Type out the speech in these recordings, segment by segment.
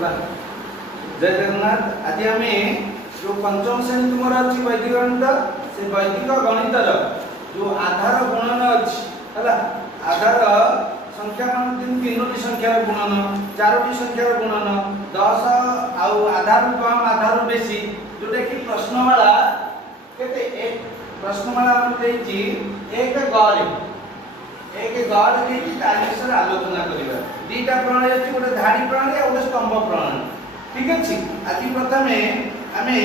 जय जगन्नाथ। आज आम जो पंचम श्रेणी तुम अच्छी वैदिक गणित से वैदिक गणित जो आधार गुणन अच्छी है आधार संख्या मान तीनोटी संख्यार गुणन चारोटी संख्यार गुणन 10 आउ आधार कम आधार बेसी जोटा कि प्रश्नमाला केते एक प्रश्नमाला हम देछि एक गरे देछि तार विषय आलोचना करिबा दीटा प्रणाली अछि गोटे धाडी प्रणाली और स्तंभ प्रणाली ठीक अछि। आज प्रथमे आमे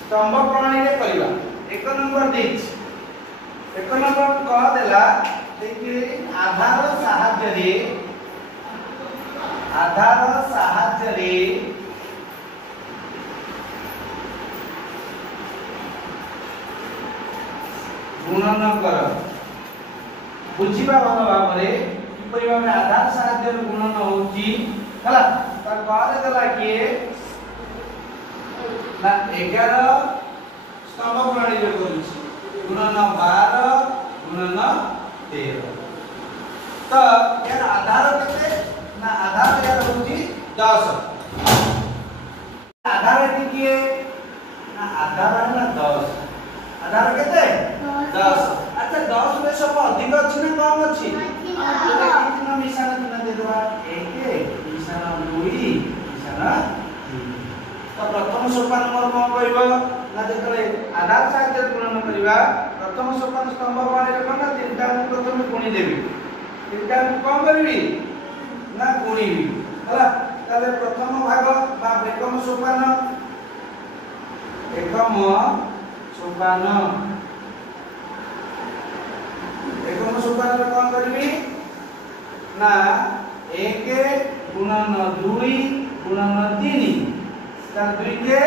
स्तंभ प्रणाली रे करिबा एक नंबर देछि एक नंबर कह देला देखि आधार साहाय्य रे गुणन कर बुझिबा भल भाव रे किपरि भाव आधार साहाय्य रे गुणन होची हला त कह देला कि ना 11 स्तंभ प्रणाली रे करूची गुणन 12 गुणन 13 तो यार आधार केते ना आधार यार होची 10 आधार एटी ना आधार है ना 10 आधार केते 10 अच्छा 10 में सब अधिक अछि ना कम अछि तो कितना मिशान कितना दे दवा 1 मिशान 2 मिशान 3 तो प्रथम सोपान नंबर कोन करबो ना देखले आधार साहाय्य गुणन करबा प्रथम सोपान स्तंभ प्रणाली रे कोन तीनटा प्रथम गुणी देबी तीनटा कोन करबी ना गुणीबी हला ताले प्रथम भाग बा एकम सोपान एकम सोपान रे कोन करबी ना 1 गुणन 2 गुणन 3 ता 2 के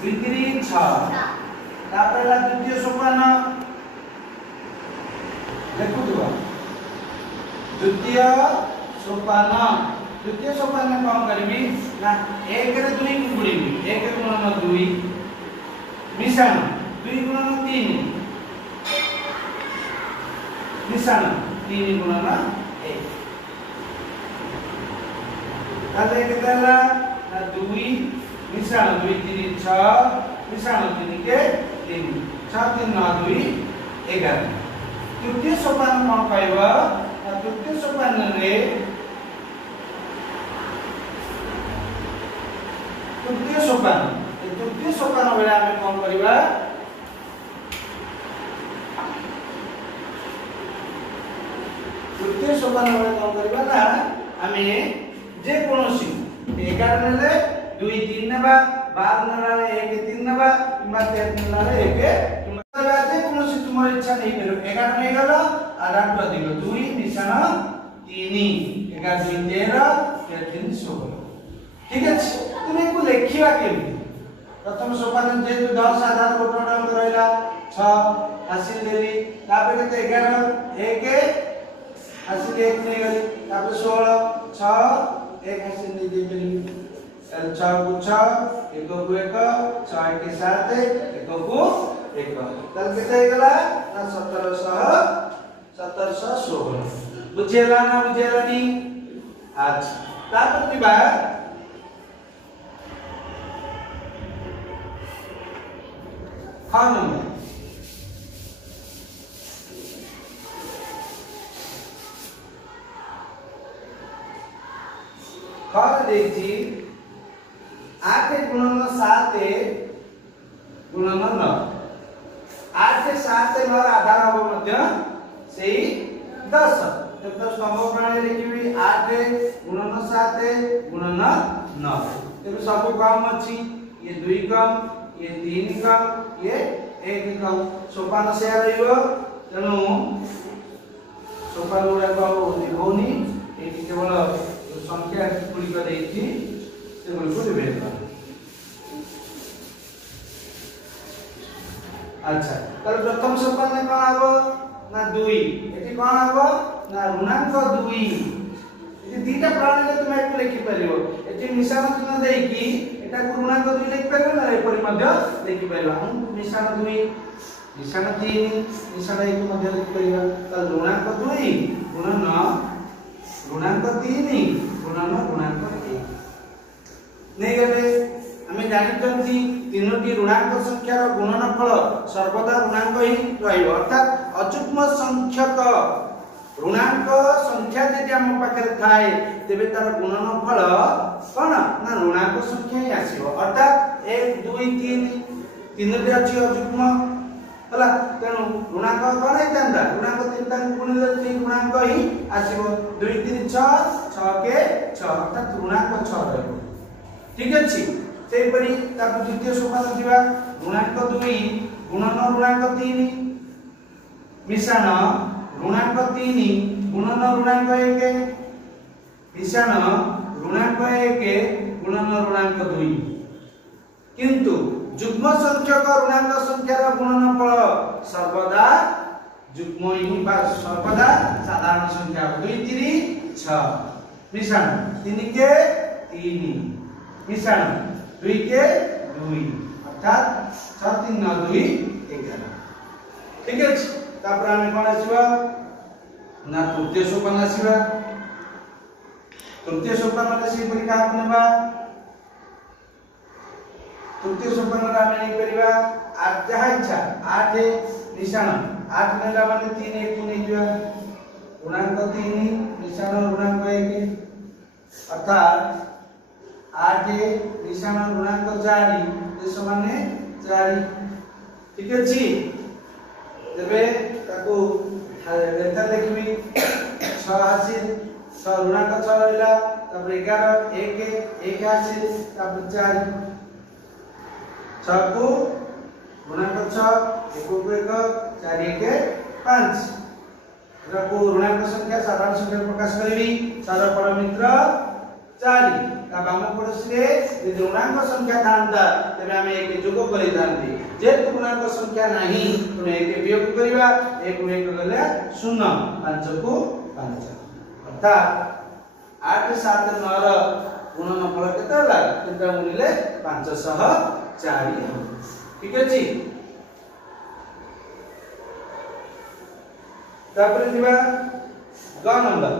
3 6 तापर ला द्वितीय सोपान देखु दिबा द्वितीय सोपान में कौन करबी ना 1 रे 2 को गुणीबी 1 गुणन 2 मिशान 2 गुणन 3 मिशान 3 गुणन 1 ताले केतला ना 2 मिशान 2 3 6 मिशान 3 के 3 6 3 9 2 11 तृतीय सोपान कौन कहबा तृतीय सोपान रे तृतीय सोपान बेला हम कौन करबा तृतीय सोपान बेला कौन करबा ना हमें जे कोनोसी 11 नेले 2 3 नेबा 12 नेले 1 3 नेबा किबा 13 नेले 1 किबा जे कोनोसी तुमर इच्छा नहीं करो 11 में गलो आधार अधिक 2 मिशान 3 11 2 13 13 16 ठीक है तुमे को लेखिबा केमि प्रथम सोपान जे 10 आधार गोटोटा अंक रहला 6 हासिल देली तापर केते 11 1 हासिल 1 नहीं गली तापर 16 6 1 हासिल नहीं दे देली 6 को 6 1 को 1 6 के 7 1 को 1 तब केते गला ना 1716 बुझेला ना बुझेला नी आज तापर की बात हाँ नंबर खर देखी 8 गुणन 7 गुणन 9 8 7 नर आधार हो मध्य सेही 10 जब तो स्तंभ प्रणाली लिखिबी 8 गुणन 7 गुणन 9 तेबे सब कम अछि ये 2 कम ये 3 कम ये 1 कम सोपान से रहइबो तेनु सोपान गुडा को दिखौनी एटी केवल संख्या गुडी को देछि से गुडी को देबा अच्छा तर प्रथम सोपान में कोन आबो ना 2 एटी कोन आबो ना ऋणांक 2 एटी दीटा प्रणाली तुम एक लिखि परिबो एटी मिशान चिन्ह देकी एटा ऋणांक 2 लिखि परिबो ना एपरि मध्य लिखि परिबो हम मिशान 2 मिशान 3 मिशान 1 मध्य लिखि परिबो त ऋणांक 2 गुणन ऋणांक 3 गुणन ऋणांक 1 जानिछंती तीनोटी ऋणांक संख्यार गुणनफल सर्वदा ऋणांक ही रहइबो अर्थात अजुग्म संख्यक ऋणांक संख्या यदि हम पाखरे थाए तेबे तार गुणनफल कोन ना ऋणांक संख्या ही आसीबो अर्थात 1 2 3 तीनोटी अछि अजुग्म हला तेनु ऋणांक कोन है तंदा ऋणांक तीनटा गुणिले तीन ऋणांक ही आसीबो 2 3 6 6 के 6 अर्थात ऋणांक 6 रहइबो ठीक अछि सेहि परि ताकु द्वितीय सोपान दिबा ऋणांक 2 गुणन ऋणांक 3 मिश्रण ऋणांक 3 गुणन ऋणांक 1 मिश्रण ऋणांक 1 गुणन ऋणांक 2 किंतु जुग्म संख्यक ऋणांक संख्यार गुणनफल सर्वदा जुग्म ही बा सर्वदा साधारण संख्या 2 3 6 मिश्रण 3 के 3 मिश्रण 2 के 2 अर्थात 6 3 9 2 11 ठीक है तापर हम कोन आसीबा ना तृतीय सोपान आसीबा तृतीय सोपान रे से परीक्षा आपनेबा तृतीय सोपान रे हम नहीं परिबा 8 जहा इच्छा 8 निशान 8 नेला माने 3 1 को नहीं दिया ऋणांक 3 निशान ऋणांक 1 अर्थात 8 निशान ऋणांक 4 ये समान 4 ठीक अछि तबे ताको लेखा देखबी 6 हासिल 6 ऋणांक 6 रहला तब 11 1 1 हासिल तब 4 6 को ऋणांक 6 1 को 1 4 1 5 रको ऋणांक संख्या साधारण संख्या प्रकाश करबी सारा पर मित्र 4 का बाम पड़ोसी रे यदि ऋणांक संख्या थांता तबे हम एक जोग करि थांती जे ऋणांक संख्या नाही तो एक वियोग करिबा 1 को 1 गले 0 5 को 5 अर्थात 8 7 9 र गुणनफल केते होला केते गुणिले 504 ठीक अछि तापर दिबा ग नंबर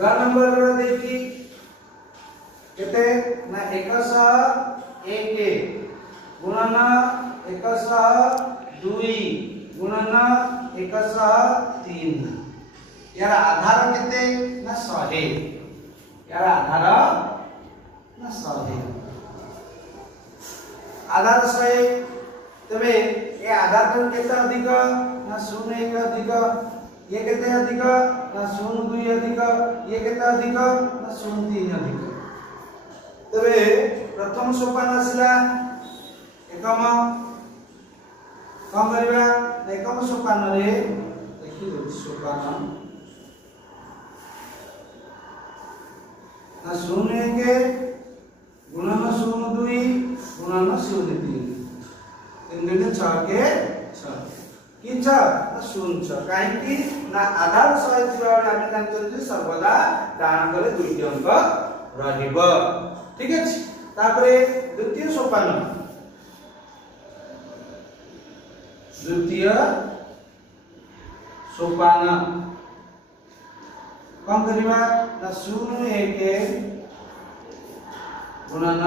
ग नंबर रो देखी केते ना 101 गुणन 102 गुणन 103 यार आधार केते ना 100 यार आधार ना 100 आधार 100 तबे ए आधार पर केते अधिक ना 0 1 अधिक ये केते अधिक ना 0 2 अधिक ये केते अधिक ना 0 3 अधिक तबे प्रथम सोपान आसला एकम कम करबा एकम सोपान रे देखि सोपान ना 0 1 गुणन 0 2 गुणन 0 3 3 गुणे 6 के 6 किछ ना 0 6 काहे कि ना आधार 100 थिबा हम जानते सर्वदा डाण करे दुईटी अंक रहइबो ठीक अछि तापरे द्वितीय सोपान कम करिबा ना 0 1 गुणन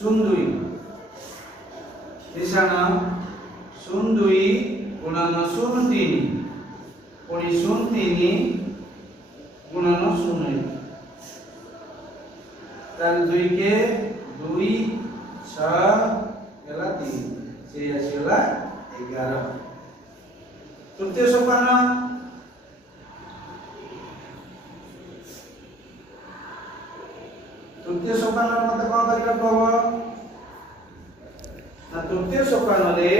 0 2 निशान 0 2 गुणन 0 3 पुणी 0 3 गुणन 0 ताल 2 के 2 6 गेला 3 से आसीला 11 तृतीय सोपान मते कोन करिका कहबो ना तृतीय सोपान रे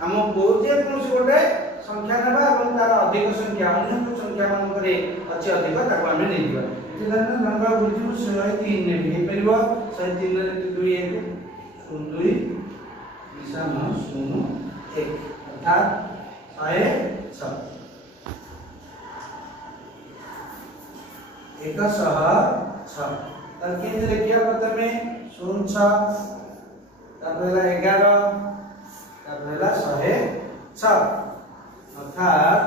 हमको जे कोन गोटे संख्या नेबा ଏବଂ तार अधिक संख्या अन्य संख्या मान करे अछि अधिक ताको हम नै दिबा इतना नंबर बुझु 103 ने भी परिबो 103 रे 2 1 0 2 निशान 0 1 अर्थात 106 106 तार केन लिखिया प्रथमे 06 तापर 11 तापर 106 अर्थात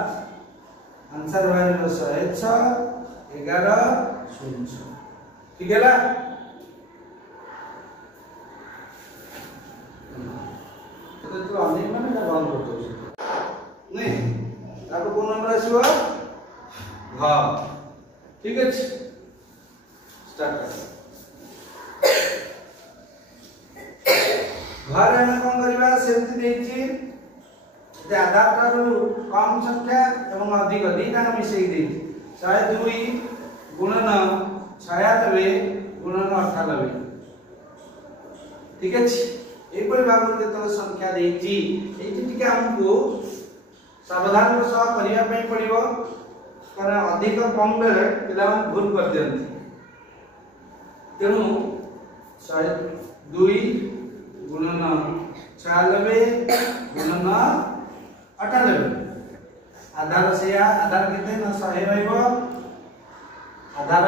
आंसर बाहर 106 11 06 ठीक है ना तो अनेक माने ना बंद कर दो नहीं तापर कोन नंबर आसीबो घ ठीक है स्टार्ट कर घर हम कोन करबा सेमति देछि जे आधार तारु कम संख्या एवं अधिक दीटा मिसई दे 102 गुणन 96 गुणन 98 ठीक अछि एपरि भाग जेतल संख्या देछि एति टिके हमको सावधान सह करिया पई पड़िबो कारण अधिक कम बेले पिला भूल कर देंती तेणु 102 गुणन 96 गुणन 98 आधार से आधार केते न 100 रहइबो आधार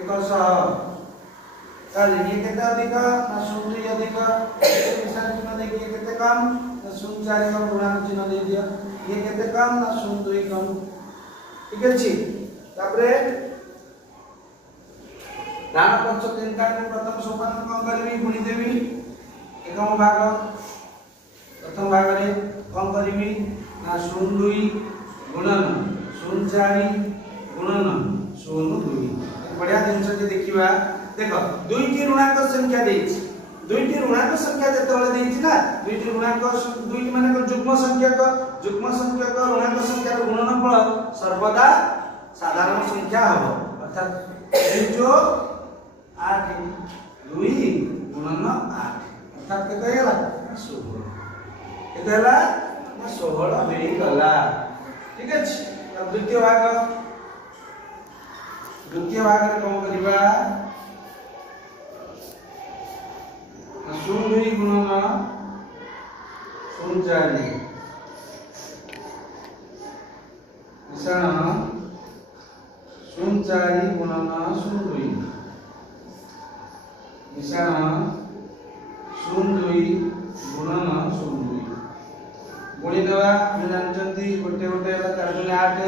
100 ताले ये केते अधिक न 0 अधिक विशाल चिन्ह देखिए केते कम न 0 का गुणन चिन्ह दे दिया ये केते कम न 0 कम ठीक अछि तापरे दान पंच चिंता में प्रथम सोपान कोन करबी गुणी देबी एकम भाग प्रथम भाग रे कोन करबी ना 02 गुणन 04 गुणन 02 बढ़िया जिंस जे देखिबा देखो दुईटी ऋणांक संख्या देछि दुईटी ऋणांक संख्या जेतले देछि ना दुईटी ऋणांक दुईटी माने को युग्म संख्या को ऋणांक संख्या रो गुणनफल सर्वदा साधारण संख्या हबो अर्थात 2 जो 8 2 गुणन 8 अर्थात केते होला 16 केते होला 16 मिली गला ठीक अछि अब द्वितीय भाग रे कोन करबा 02 गुणन 04 मिश्रण 04 गुणन 02 मिश्रण 02 गुणन 02 गुणी देवा हम जानचंती गोटे गोटे होला तार गुणे 8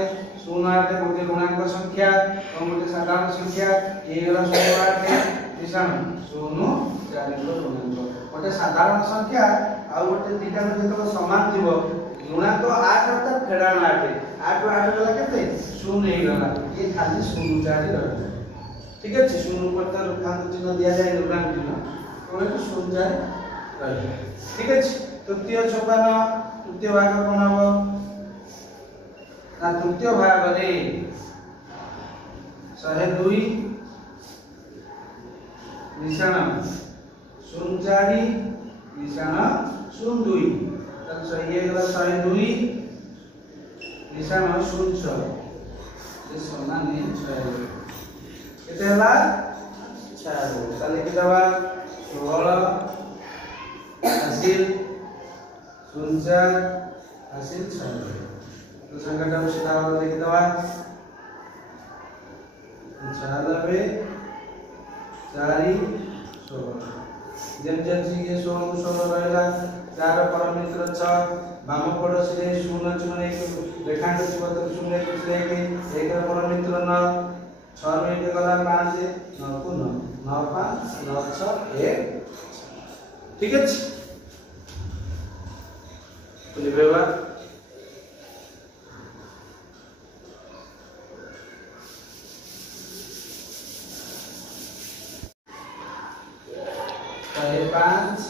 08 गोटे गुणांक संख्या और गोटे साधारण संख्या ए होला 08 मिश्रण 04 को गुणन गोटे साधारण संख्या आ गोटे दीटा में जतो समान थिबो गुणांक 8 अर्थात फेडाण 8 8 8 गला केते 0 हे गला ये खाली 04 रहला ठीक अछि 0 पर त रुखांक चिन्ह दिया जाय रुखांक चिन्ह कोले 04 रहला ठीक अछि तृतीय सोपान तृतीय भाग कोन हबो ना तृतीय भाग रे 102 मिश्रण 04 मिश्रण 02 तब सही है गला 102 मिश्रण 06 ये समान है 6 केते हला 6 ताले के दवा 16 हासिल 04 हासिल 6 तो संख्या को सीधा वाला लिख दवा 96 4 16 जब ये 16 16 रहला 4 परमित्र 6 बाम पड़ोसी रे 0 चिन्ह एक रेखांक छिबत 0 एक लेके एक परमित्र 9 6 में गला 5 9 को 9 9 5 9 6 1 ठीक है लिखेबा ताहे 5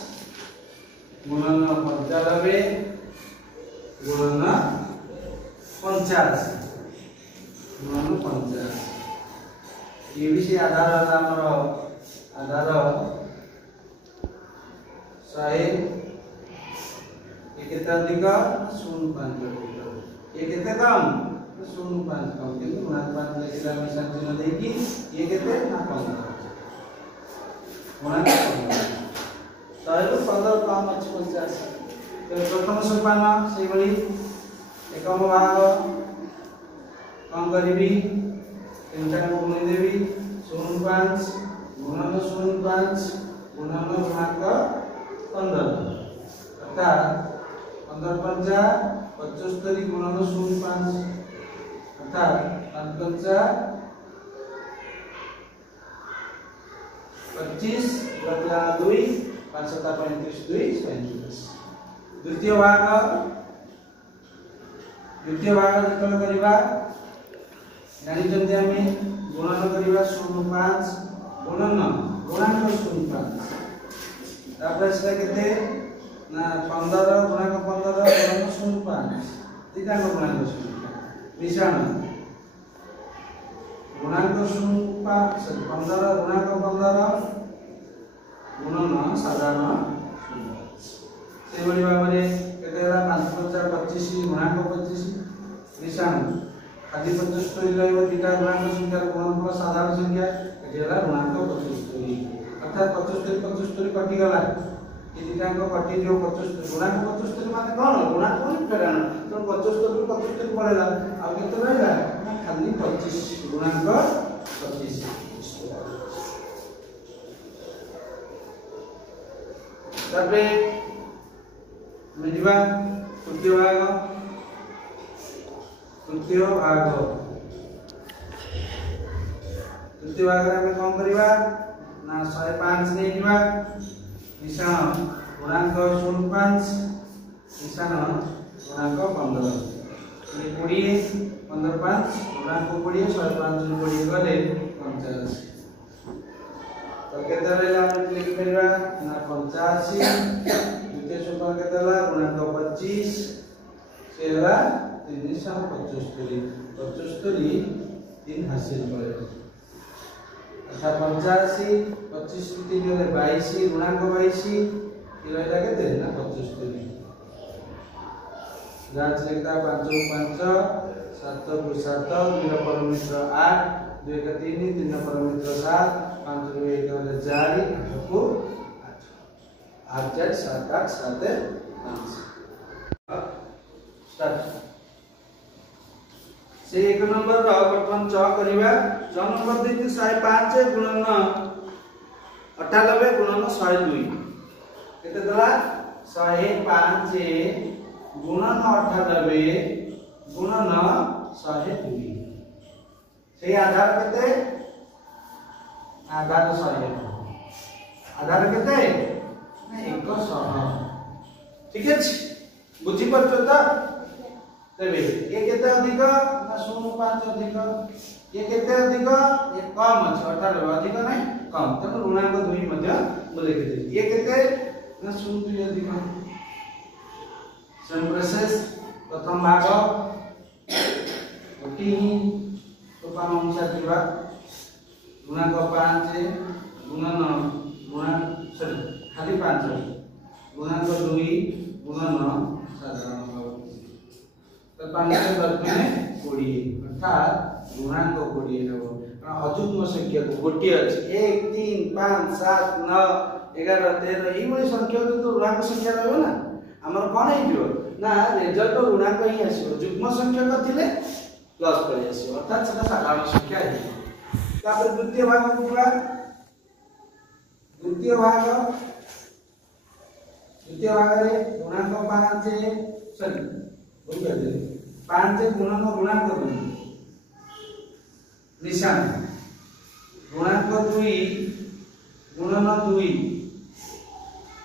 गुणन 95 गुणन 50 गुणन 50 ये भी से आधार होला हमर आधार 100 ये कितना अधिक 05 ये कितने कम 05 कम किंतु गुणात्मक लेखिला में संचिन्ह देकी ये कितने ना कम गुणात्मक 100 रो 15 कम अछि 50 तो प्रथम सोपान से बली एकम भाग कम करिबी तीनटा को गुणी देबी 0 05 गुणन 05 गुणन गुणांक 15 अर्थात 15 पंजा 75 गुणन 05 अर्थात 5 पंजा 25 2 5 7 35 2 35 द्वितीय भाग जतन करिबा जानि जंते आमे गुणन करिबा 05 गुणन गुणांक 05 तापर सेटा केते ना 15 गुणांक 15 गुणन 05 तीटा गुणांक 05 मिश्रण गुणांक 05 15 गुणांक 15 गुणन साधारण 05 से बड़ी भाबरे केतेला 5 50 25 गुणांक 25 मिश्रण आदि 75 रहइबो तीटा गुणांक संख्या गुणनफल साधारण संख्या एतेला गुणांक 75 अर्थात 75 75 कटि गला ये तीटांक कटि जो 75 गुणांक 75 माने कोन गुणांक कोन फेरान तो 75 रु 75 पड़ेला आ केते रहला ना खाली 25 गुणांक 25 तबे मिलवा तृतीय भाग में कौन करिवा ना 105 नै दिवा मिश्रण गुणांक 05 मिश्रण गुणांक 15 ये 20 15 5 गुणांक 20 105 नु 20 गले 85 तो केते रहला हम लिख करिवा ना 85 द्वितीय सूत्र केतेला गुणांक 25 सेला 375 75 3 हासिल करे अर्थात 85 25 की 3 गले 22 गुणांक 22 ये रहला केते ना 75 जांच लेखा 5 5 7 को 7 2 परमित्र 8 2 का 3 3 परमित्र 7 5 रो 1 गले 4 8 को 8 4 7 8 7 5 स्टार्ट से 1 नंबर रो बर्तन च करिवा च नंबर देति 105 गुणन 98 गुणन 102 केते दला 105 गुणन 98 गुणन 102 से आधार केते आधार 100 आधार केते ना 100 ठीक है बुझी परछो त तबे ये केते अधिक ना 05 अधिक ये केते अधिक ये कम अछि 98 अधिक नै कम त ऋणांक 2 मध्ये बोले केते ये केते ना 02 अधिक सेम प्रोसेस प्रथम भाग ओटी तो काम अनुसार दिबा गुणांक 5 गुणन गुणांक सॉरी खाली 5 गुणांक 2 गुणन साधारण तो 5 से 10 में 20 अर्थात गुणांक 20 रहबो कारण अजुग्म संख्या को गोटी अछि 1 3 5 7 9 11 13 ई बड़ी संख्या तो ऋणांक संख्या रहबो ना हमर कोन हे दियो ना रिजल्ट ऋणांक ही आसीबो जुग्म संख्या कथिले प्लस पड़े आसीबो अर्थात सेटा साधारण संख्या है तापर द्वितीय भाग पूरा द्वितीय भाग रे गुणांक 5 सॉरी बोल दे 5 गुणन गुणांक 2 निशान गुणांक 2 गुणन 2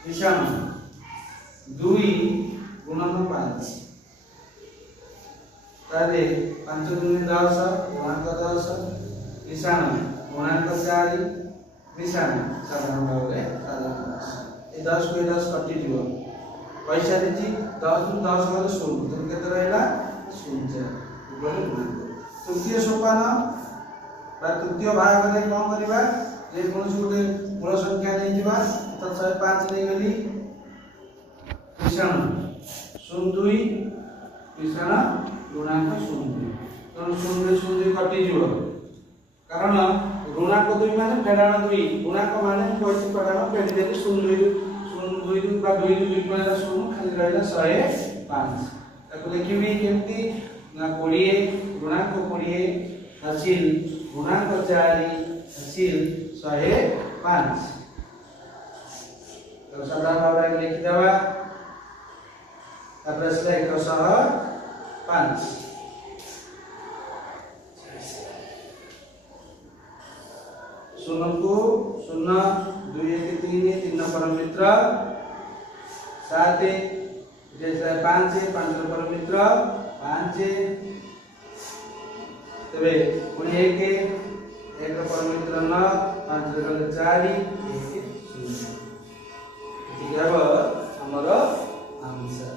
निशान 2 गुणन 5 ताले 5 गुणन 10 गुणांक 10 निशान गुणांक 4 निशान साधारण भाव रे साधारण 10 को 10 कटि दियो पैसा देती 10 नु 10 गले 16 तुम केते रहला 0 बोले तृतीय सोपान बा तृतीय भाग रे कोन करबा जे कोन गोटे मूल संख्या नै दिबा त 105 नै गली निशान 02 निशान गुणांक 0 तो 0 0 कटि दियो कारण ऋणांक 2 माने फेडाण 2 गुणांक माने कोइछि फेडाण फेडि देली 0 2 बा 2 2 माने 0 खाली रहला 105 ताको लिखिबी केमती ना 20 गुणांक 20 हासिल गुणांक 4 हासिल 105 तो साधारण भाव लिखि देबा तापर से 105 शून्य को 0 2 1 3 3 परम मित्र 7 जैसे 5 5 परम मित्र 5 तबे पुणी 1 परम मित्र 9 5 गले 4 1 0 ठीक है हमर आंसर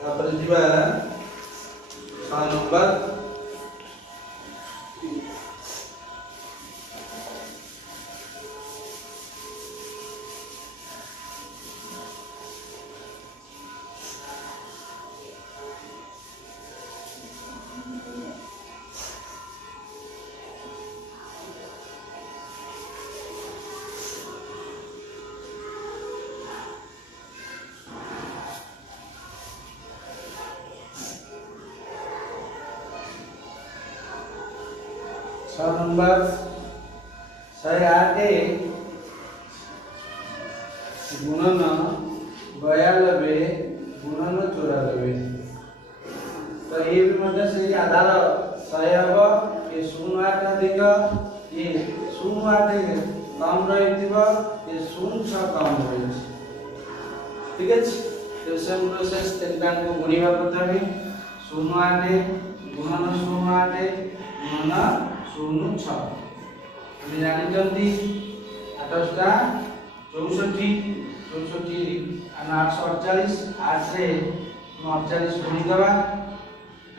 तापर जीवा 6 नंबर नंबर 108 गुणन 92 गुणन 94 तो ये भी मतलब से आधार 100 हबो ये 08 अधिक ये 08 कम रहितिबो ये 06 कम रहि ठीक है तो सेम प्रोसेस तेनका को गुणिबा प्रथमे 08 गुणन 08 गुणन 06 हम जानि जल्दी 8टा 64 848 8 रे 48 गुणी देबा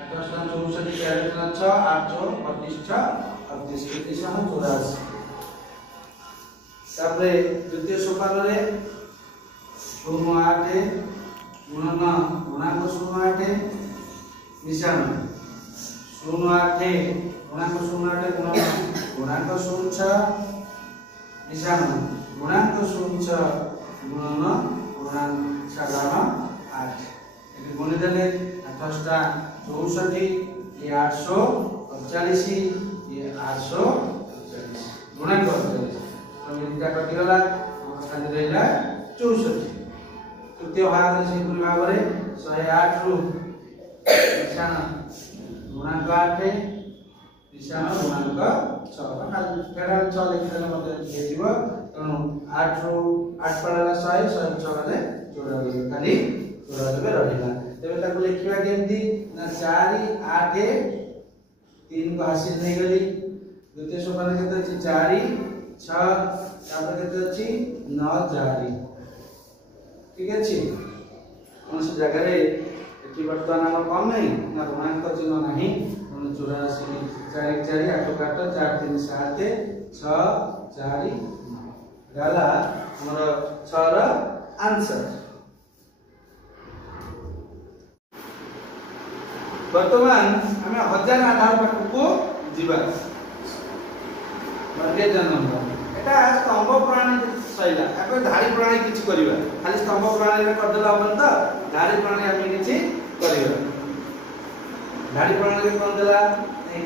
8टा 64 4 6 8 25 38 84 तापरे द्वितीय सोपान रे 08 गुणन गुणांक 08 मिश्रण 08 गुणांक 08 गुणांक 06 मिश्रण गुणांक 06 गुणन गुणांक साधारण 8 एटी गुणी देले 8टा 64 ये 848 ये 848 गुणांक 48 तो इनका कटि गला खाली रहला 64 तृतीय भाग रे से पूर्ण भाग रे 108 रु मिश्रण गुणांक 8 मिश्रण गुणांक 6 खाली फेडा 6 लिखले मते देदिबो तणु 8 रु 8 पडला 100 6 गले जोड़ा गले खाली जोड़ा देबे रहिला तेबे ताको लिखिबा केमती ना 4 8 3 को हासिल नहीं गली द्वितीय सोपान केते अछि 4 6 तापर केते अछि 9 4 ठीक अछि कोन से जगह रे एठी वर्तमान हम कम नहीं ना गुणांक चिन्ह नहीं 84 4 1 4 8 काट 4 3 7 6 4 गाला हमर 6 रा आंसर वर्तमान हमें 1000 आधार पाखको जीवा वर्गे नंबर एटा स्तंभ प्रणाली सैला अपन धारी प्रणाली किछ करिवा खाली स्तंभ प्रणाली रे कर देला अपन त धारी प्रणाली हम किछ करिवा धारी प्रणाली रे कोन देला 1007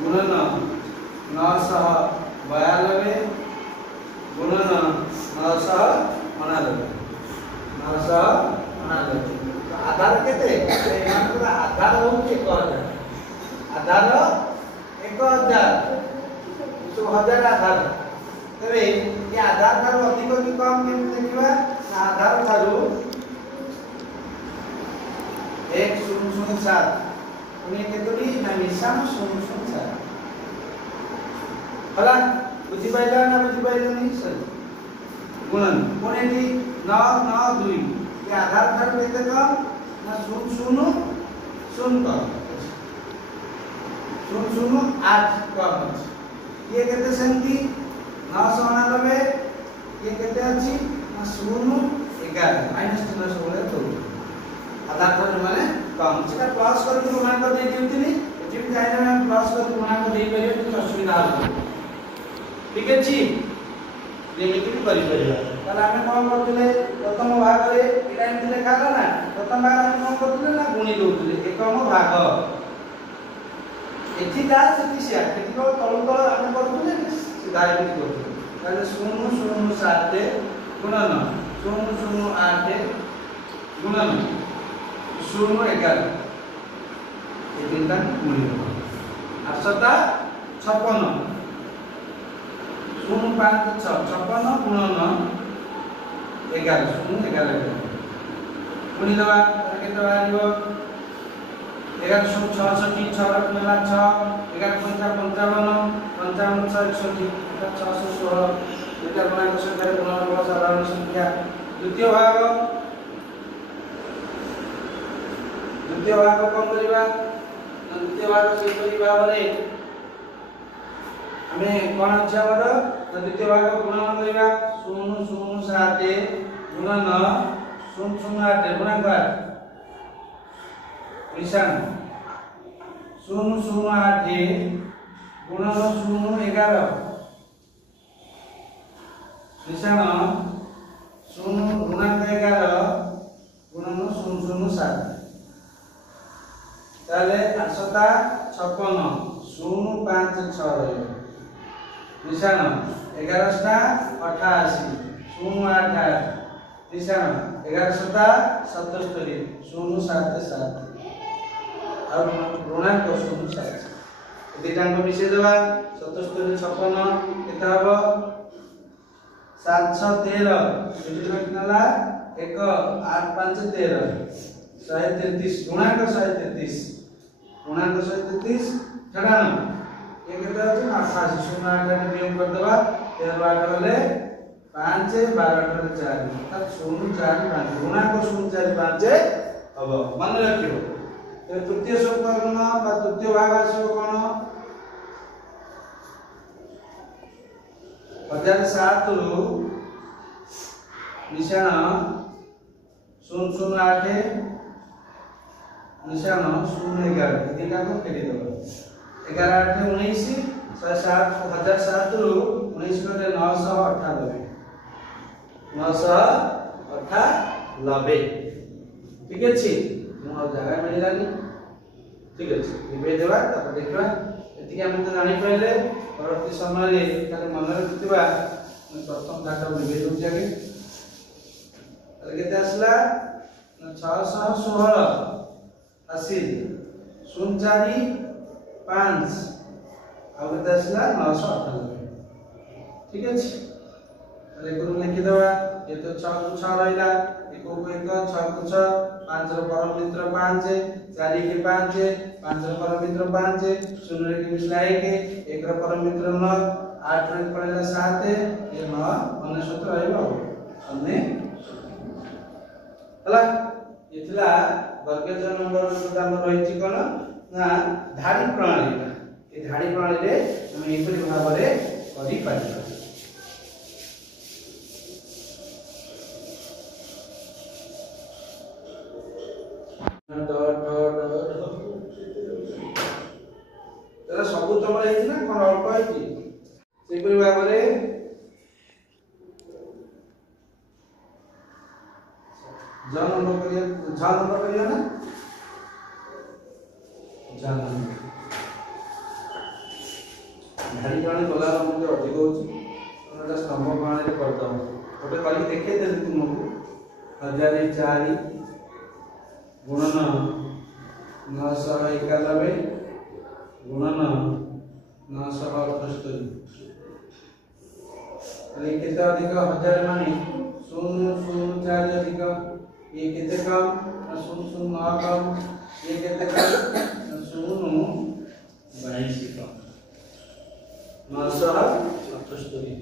गुणन 992 गुणन 999 आधार केते एमानकर आधार होउचे 1000 आधार 1000 तो 1000 आधार तबे ये आधार थारु अधिक कि कम केमि देखिबा आधार थारु 1007 पुनी केतोरी ना मिश्रण 007 होला बुझि पाइला ना बुझि पाइलनी सर गुणन कोने दी 992 ये आधार थारु केते कम ना 00 कम 008 कम ये केते सेंती 999 ये केते अछि ना 011 माइनस 3 बोले तो आधार थारु माने कम सेटा प्लस करके गुणा कर दे दिउतिनी एठी भी जाय ना प्लस करके गुणा कर दे परियो तो असुविधा हो ठीक अछि जेमिति भी करि परिबा ताला हमें कोन करथिले प्रथम भाग रे एटा एमति लेखा ना प्रथम भाग हम कोन करथिले ना गुणी दोथिले एकम भाग एठी दा सेठी सिया केति को तळु तळ आमे करथुले सीधा एठी करथुले ताले 0 0 7 गुणन 0 0 8 गुणन 0 11 ए तीनटा गुणित 8 56 0 5 6 56 गुणन 11 0 11 गुणि दवा केते बारिबो 11 66 6 रखला 6 11 55 55 160 616 এটা গুণাঙ্ক সংখ্যার গুণনফল সাধারণ সংখ্যা দ্বিতীয় ভাগ কোন করিবা দ্বিতীয় ভাগ সেই পরি ভাবে আমি কোন আছে আমার দ্বিতীয় ভাগ গুণন করিবা 0 0 7 গুণন 0 0 8 গুণাঙ্ক নিশান 0 0 8 गुणन 0 11 निशान 0 गुणांक 11 गुणन 0 0 7 ताले 8 56 0 5 6 रहे निशान 11 टा 88 0 8 8 निशान 11 टा 77 0 7 7 और गुणांक 0 7 दिटांक मिसे देबा 77 56 केता हबो 713 एटी कितनाला 1 8 5 13 133 गुणांक 133 छड़ा न ये केता अछि 88 0 8 ने वियोग कर देबा 13 8 गले 5 12 4 अर्थात 0 4 5 गुणांक 0 4 5 हबो मन रखियो तो तृतीय संकलन बा तृतीय भाग आसीबो कोन 1007 रु निशान 008 निशान 011 एटा को केडी दबो 11 8 19 1007 रु 19 गटे 998 ठीक अछि मो जगह मिललानी ठीक अछि लिबे देबा त देखबा एतिके हम तो जानि पहिले परवर्ती समय रे तारे मन रखिबा प्रथम डाटा लिबे दउ जागे केते आसला 616 आसिल 04 5 आ केते आसला 998 ठीक अछि ताले को लिखि दवा ये तो 6 को 6 रहला 1 को 1 6 को 6 5 रो परम मित्र 5 4 के 5 5 रो परम मित्र 5 0 के मिसला 1 रो परम मित्र 9 8 रो पड़ेला 7 ये 9 19 रहइबो हमने हला इतला वर्गज नंबर जो हम रहिछि कोन ना धाड़ी प्रणाली ए धाड़ी प्रणाली रे हम एपरि भाबरे करि पाइबा सब तुम ना कौन अल्प है भाव में नंबर करिया ना धाड़ी प्रणाली गला मुझे अधिक होता स्तंभ प्रणाली करदे गोटे कल देखे तुमको 1004 गुणन 991 गुणन 978 केते अधिक 1000 माने 004 अधिक ये केते कम 009 कम ये केते कम 022 कम 978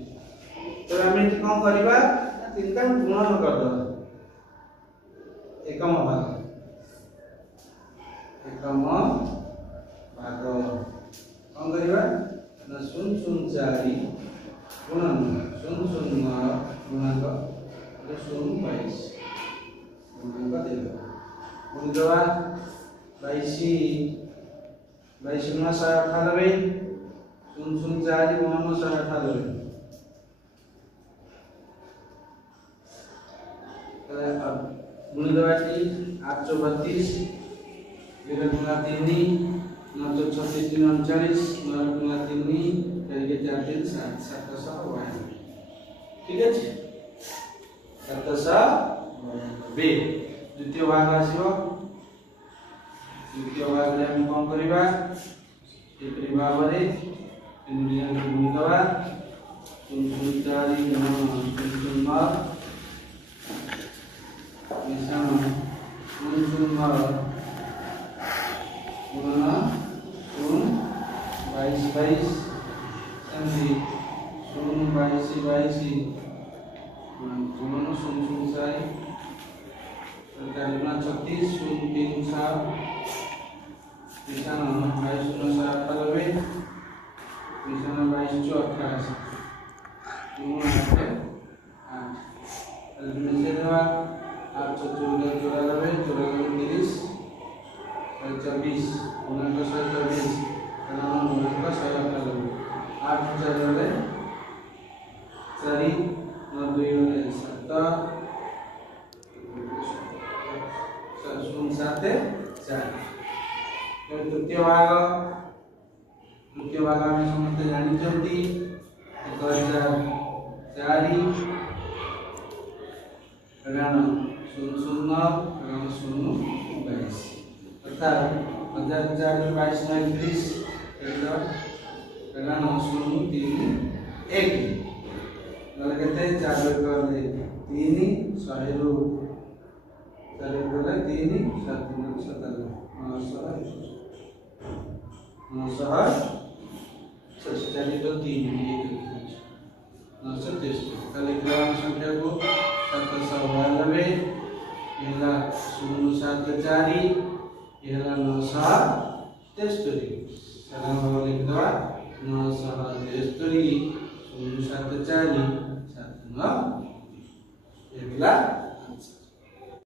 तो हम कौन करबा तीनटा गुणन कर दो एकम भाग कौन करबा ना 004 गुणन 009 गुणक 022 गुणक देबो गुण देबा 22 गुणा 198 004 गुणन 198 गुण देबा 832 गुणा 3 9 36 3 39 9 3 करके 4 3 7 752 ठीक अछि 752 द्वितीय भाग आसीबो द्वितीय भाग रे हम कोन करिबा एपरि भाबरे इंडियन के गुणितवा 3 4 9 मिश्रण 3 9 गुणा 22 22 संधि 22 22 गुणन 0 6 गुणा 36 3 7 मिश्रण 22 7 98 मिश्रण 22 88 गुणा 8 मिश्रण 8 14 94 30 24 गुणन 124 गुणन 198 8 4 4 9 2 7 7 4 तृतीय भाग में समस्त जानी चलती 1004 11 00 0 22 अर्थात 1004 22 29 11 0 3 1 नले केते 4 कर दे 3 100 रु 4 कर 3 7 7 940 तो 3 923 कल ग्राम संख्या को 792 यहला 074 यहला 973 सलाम भाव लिख दवा 973 074 79 यहला